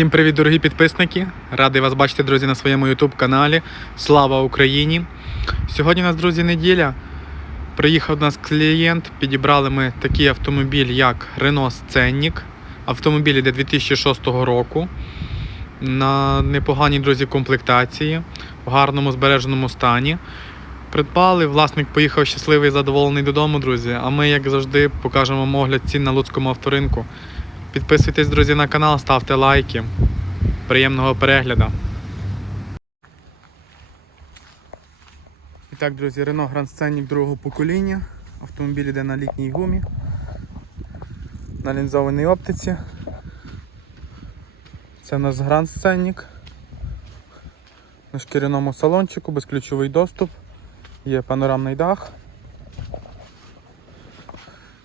Всім привіт, дорогі підписники! Радий вас бачити, друзі, на своєму YouTube каналі. Слава Україні! Сьогодні у нас, друзі, неділя. Приїхав до нас клієнт. Підібрали ми такий автомобіль, як Renault Scenic. Автомобіль іде 2006 року. На непоганій, друзі, комплектації, в гарному збереженому стані. Придбали, власник поїхав щасливий і задоволений додому, друзі. А ми, як завжди, покажемо огляд цін на Луцькому авторинку. Підписуйтесь, друзі, на канал, ставте лайки. Приємного перегляду. І так, друзі, Grand Scenic другого покоління. Автомобіль йде на літній гумі. На лінзованій оптиці. Це у нас Grand Scenic. На шкіряному салончику, безключовий доступ. Є панорамний дах.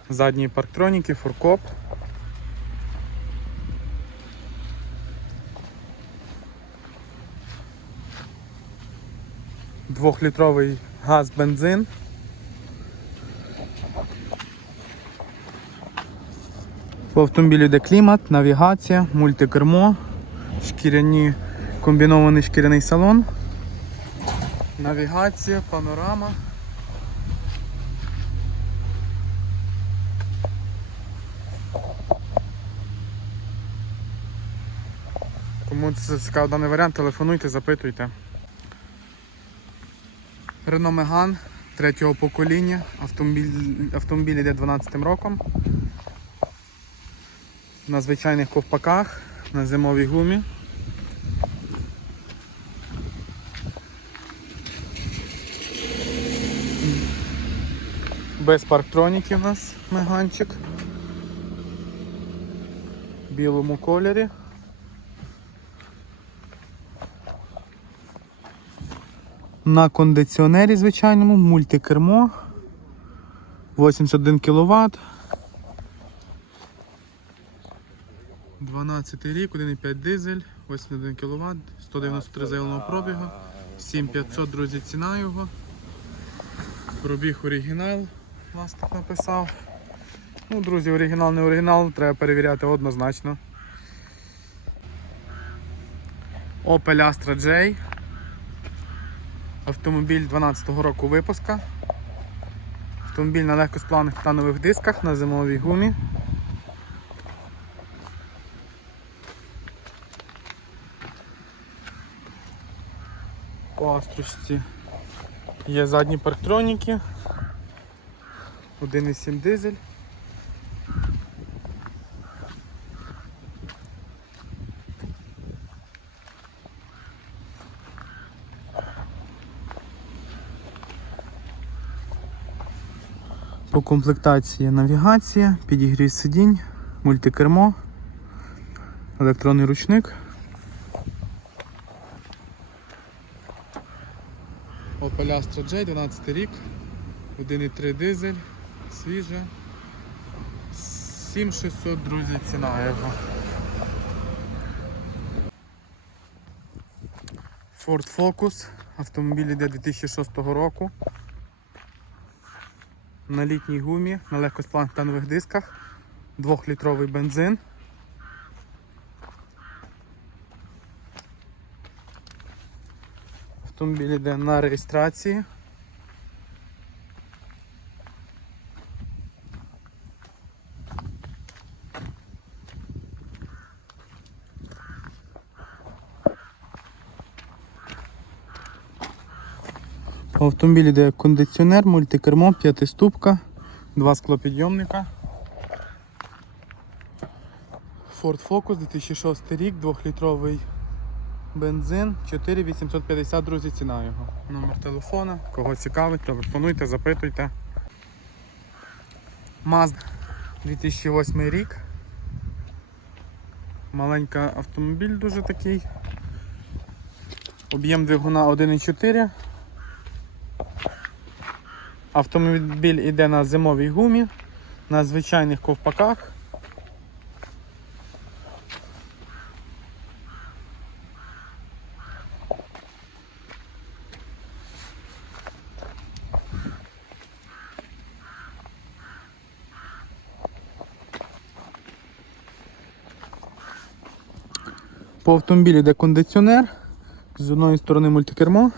Задні парктроніки, фуркоп. Двохлітровий газ бензин. В автомобілі йде клімат, навігація, мультикермо, шкіряні, комбінований шкіряний салон, навігація, панорама. Кому це цікавий даний варіант, телефонуйте, запитуйте. Renault Megane третього покоління. Автомобіль, автомобіль йде 12 роком. На звичайних ковпаках, на зимовій гумі. Без парктроніки у нас меганчик. В білому кольорі. На кондиціонері звичайному, мультикермо. 81 кВт. 12 рік, 1,5 дизель, 81 кВт, 193 заявленого пробігу, 7500, друзі, ціна його. Пробіг оригінал, власник написав. Ну, друзі, оригінал не оригінал, треба перевіряти однозначно. Opel Astra J. Автомобіль 12-го року випуска. Автомобіль на легкосплавних титанових дисках на зимовій гумі. По астрочці є задні парктроніки. 1,7 дизель. По комплектації навігація, підігрів сидінь, мультикермо, електронний ручник. Opel Astra J, 12 рік, 1,3 дизель, свіже. 7600, друзі, ціна його. Ford Focus, автомобіль йде 2006 року. На літній гумі, на легкоспланктанових дисках, 2-літровий бензин. Автомобіль йде на реєстрації. Автомобілі йде кондиціонер, мультикермо, п'ятиступка, два склопідйомника. Ford Focus 2006 рік, 2-літровий бензин, 4850, друзі, ціна його. Номер телефона, кого цікавить, телефонуйте, запитуйте. Mazda 2008 рік. Маленький автомобіль дуже такий. Об'єм двигуна 1,4. Автомобіль йде на зимовій гумі, на звичайних ковпаках. По автомобілі йде кондиціонер. З одної сторони мультикермо.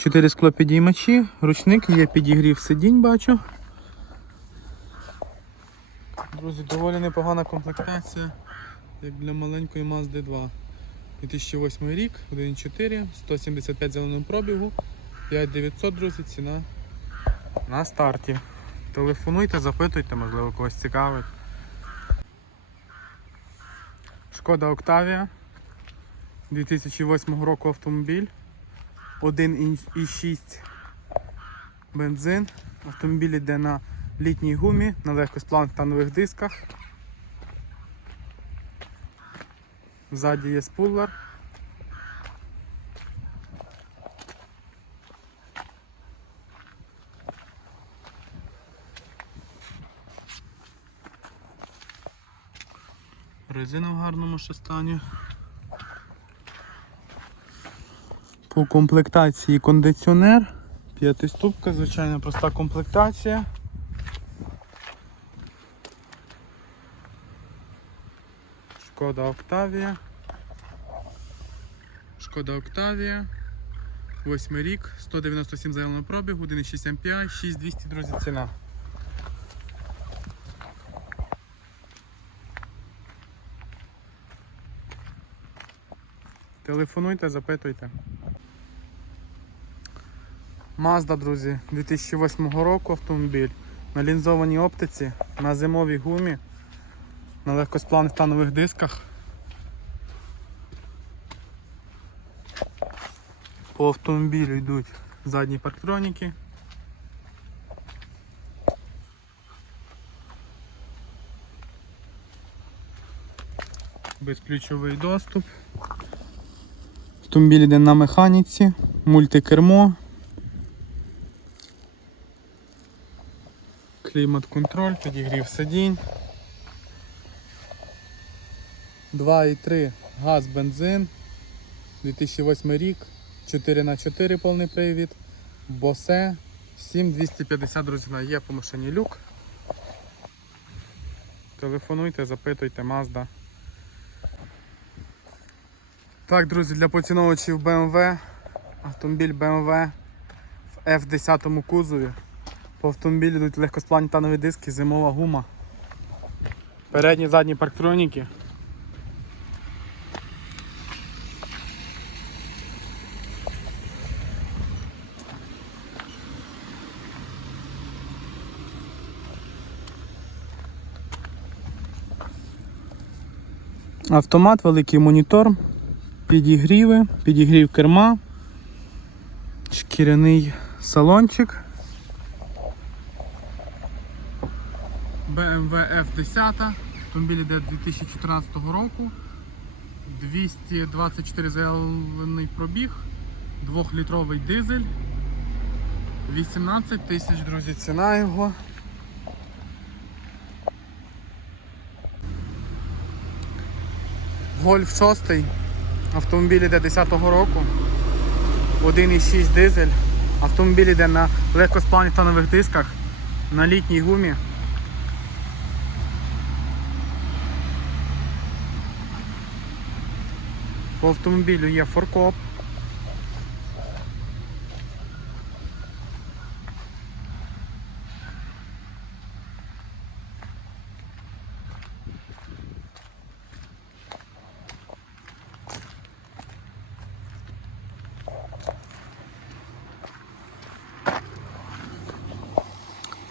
Чотири склопідіймачі, ручник, є підігрів сидінь, бачу. Друзі, доволі непогана комплектація, як для маленької Mazda 2. 2008 рік, 1.4, 175 зеленого пробігу, 5900, друзі, ціна на старті. Телефонуйте, запитуйте, можливо, когось цікавить. Шкода Октавія 2008 року автомобіль. 1,6 бензин. Автомобіль йде на літній гумі, на легкосплавних та нових дисках. Ззаді є спулер. Резина в гарному ще стані. По комплектації кондиціонер. П'ятиступка, звичайно, проста комплектація. Шкода Октавія. Шкода Октавія. Восьмий рік, 197 заявленого пробігу, 1,6 MPI, 6200, друзі, ціна. Телефонуйте, запитуйте. Mazda, друзі, 2008 року автомобіль. На лінзованій оптиці, на зимовій гумі, на легкосплавних та нових дисках. По автомобілю йдуть задні парктроніки. Безключовий доступ. Автомобіль йде на механіці, мультикермо. Клімат-контроль, підігрів сидінь. 2,3 газ, бензин. 2008 рік. 4х4 повний привід. Босе. 7250, друзі, є по машині люк. Телефонуйте, запитуйте, Mazda. Так, друзі, для поціновувачів BMW. Автомобіль BMW в F10 кузові. По автомобілю йдуть легкосплавні танові диски, зимова гума. Передні задні парктроніки. Автомат, великий монітор, підігріви, підігрів керма, шкіряний салончик. BMW F10, автомобіль йде 2014 року, 224 заявлений пробіг, 2-літровий дизель, 18 тисяч, друзі, ціна його. Гольф 6, автомобіль йде 10-го року, 1,6 дизель, автомобіль йде на легкосплавних та нових дисках, на літній гумі. По автомобілю є форкоп.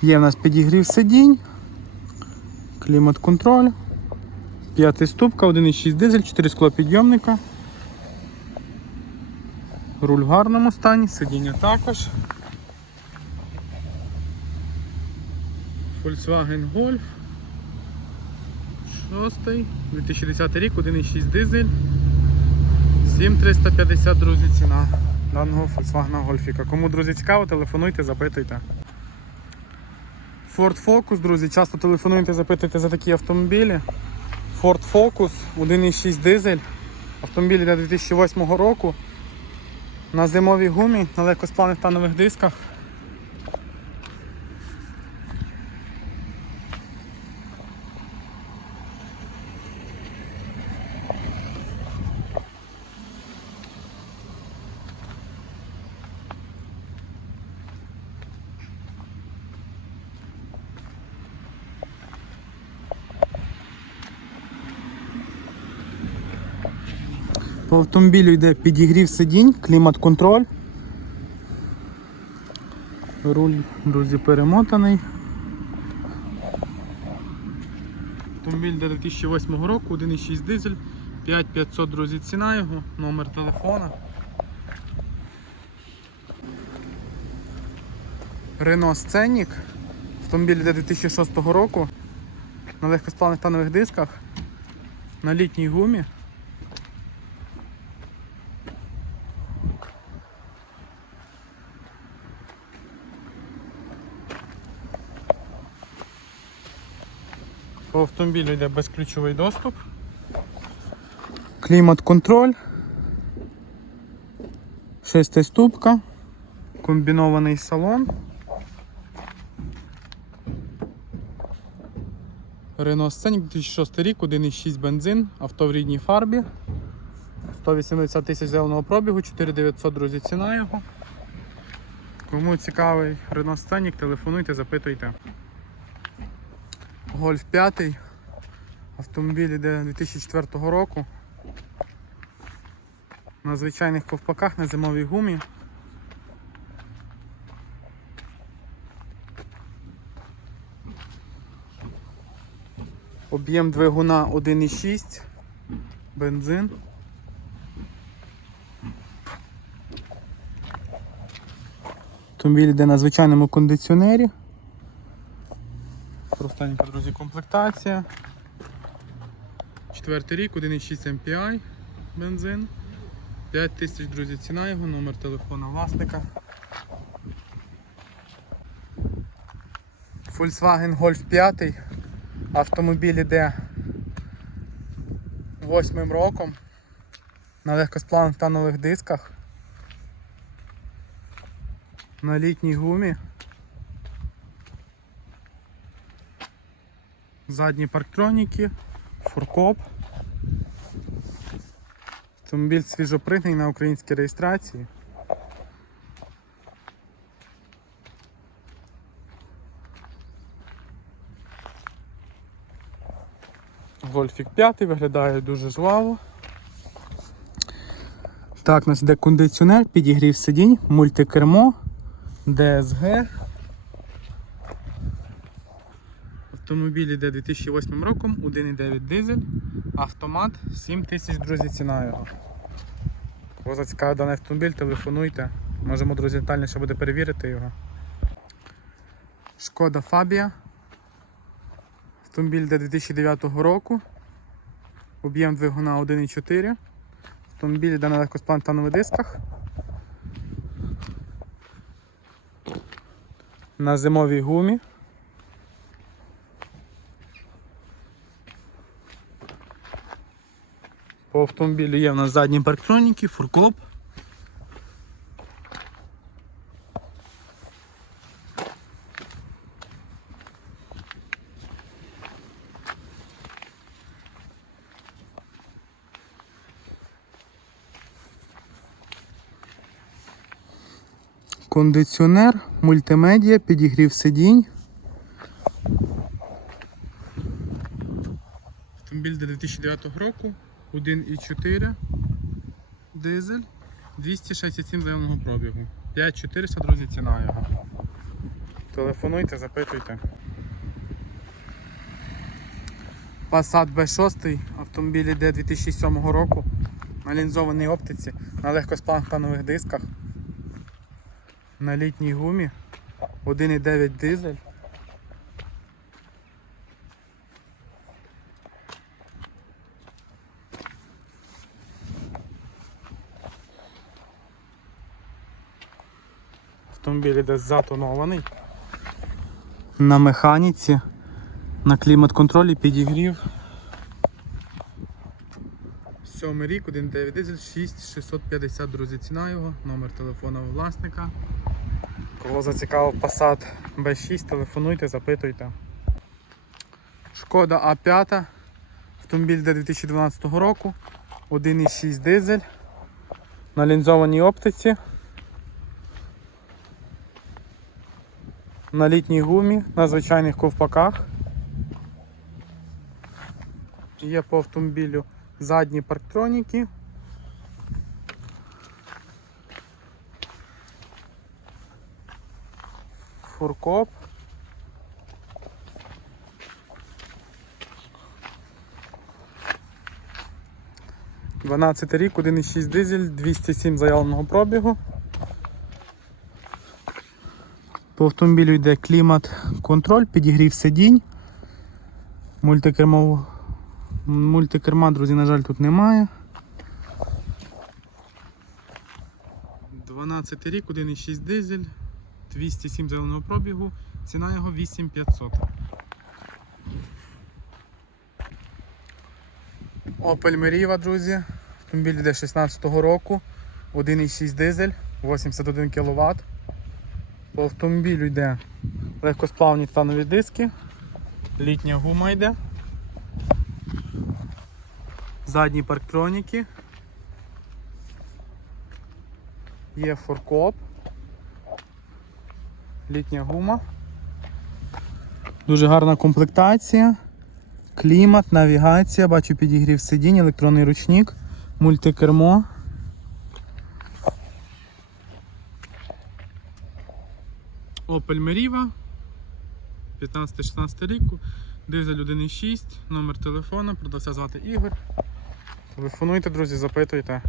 Є в нас підігрів сидінь, клімат-контроль, п'ятий ступка, 1,6 дизель, 4 склопідйомника. Руль в гарному стані, сидіння також. Volkswagen Golf. Шостий, 2010 рік, 1,6 дизель. 7350, друзі, ціна даного Volkswagen Гольфіка. Кому, друзі, цікаво, телефонуйте, запитуйте. Ford Focus, друзі, часто телефонуйте, запитуйте за такі автомобілі. Ford Focus 1,6 дизель. Автомобіль для 2008 року. На зимовій гумі, на легкосплавних танових дисках. По автомобілю йде підігрів сидінь, клімат-контроль. Руль, друзі, перемотаний. Автомобіль до 2008 року, 1,6 дизель, 5500, друзі, ціна його, номер телефона. Renault Scenic. Автомобіль йде 2006 року. На легкосплавних танових дисках. На літній гумі. По автомобілю йде безключовий доступ. Клімат-контроль. Шестиступка. Комбінований салон. Renault Scenic 2006 рік, 1,6 бензин, авто в рідній фарбі. 180 тисяч зеленого пробігу, 4900, друзі, ціна його. Кому цікавий Renault Scenic, телефонуйте, запитуйте. Гольф 5. Автомобіль іде 2004 року. На звичайних ковпаках на зимовій гумі. Об'єм двигуна 1,6, бензин. Автомобіль йде на звичайному кондиціонері. Простенька, друзі, комплектація. Четвертий рік, 1,6 MPI бензин. 5 тисяч, друзі, ціна його, номер телефона власника. Volkswagen Golf 5. Автомобіль іде восьмим роком на легкосплавних танових дисках. На літній гумі. Задні парктроніки, фуркоп. Автомобіль свіжопригнаний на українській реєстрації. Гольфік 5 виглядає дуже жваво. Так, у нас йде кондиціонер, підігрів сидінь, мультикермо, DSG. Автомобіль йде 2008 роком, 1,9 дизель, автомат, 7 тисяч, друзі, ціна його. Кого зацікавив даний автомобіль, телефонуйте. Можемо, друзі, детальніше буде перевірити його. Шкода Фабія. Автомобіль йде 2009 року. Об'єм двигуна 1,4. Автомобіль йде на легкосплантанових дисках. На зимовій гумі. По автомобілю є в нас задні парктроніки, фуркоп. Кондиціонер, мультимедіа, підігрів сидінь. Автомобіль до 2009 року, 1,4 дизель, 267 заявленого пробігу. 5400, друзі, ціна його. Телефонуйте, запитуйте. Passat B6, автомобіль йде 2007 року, на лінзованій оптиці, на легкосплантанових дисках, на літній гумі, 1,9 дизель. Автомобіль іде затонований. На механіці, на клімат-контролі підігрів. Сьомий рік, 1,9 дизель, 6650, друзі, ціна його, номер телефона у власника. Кого зацікавив Passat B6, телефонуйте, запитуйте. Шкода А5, автомобіль до 2012 року, 1,6 дизель, на лінзованій оптиці. на літній гумі, на звичайних ковпаках. Є по автомобілю задні парктроніки. Фуркоп. Дванадцятий рік, 1,6 дизель, 207 заявленого пробігу. По автомобілю йде клімат контроль, підігрів сидінь. Мультикермо... Мультикерма, друзі, на жаль, тут немає. 12 рік, 1,6 дизель, 207 зеленого пробігу, ціна його 8500. Opel Meriva, друзі. Автомобіль йде 16-го року, 1,6 дизель, 81 кВт. По автомобілю йде легкосплавні титанові диски, літня гума йде, задні парктроніки, є форкоп, літня гума, дуже гарна комплектація, клімат, навігація, бачу підігрів сидінь, електронний ручник, мультикермо. Opel Meriva 15-16 рік, дизель 1.6, номер телефона, продавця звати Ігор. Телефонуйте, друзі, запитуйте.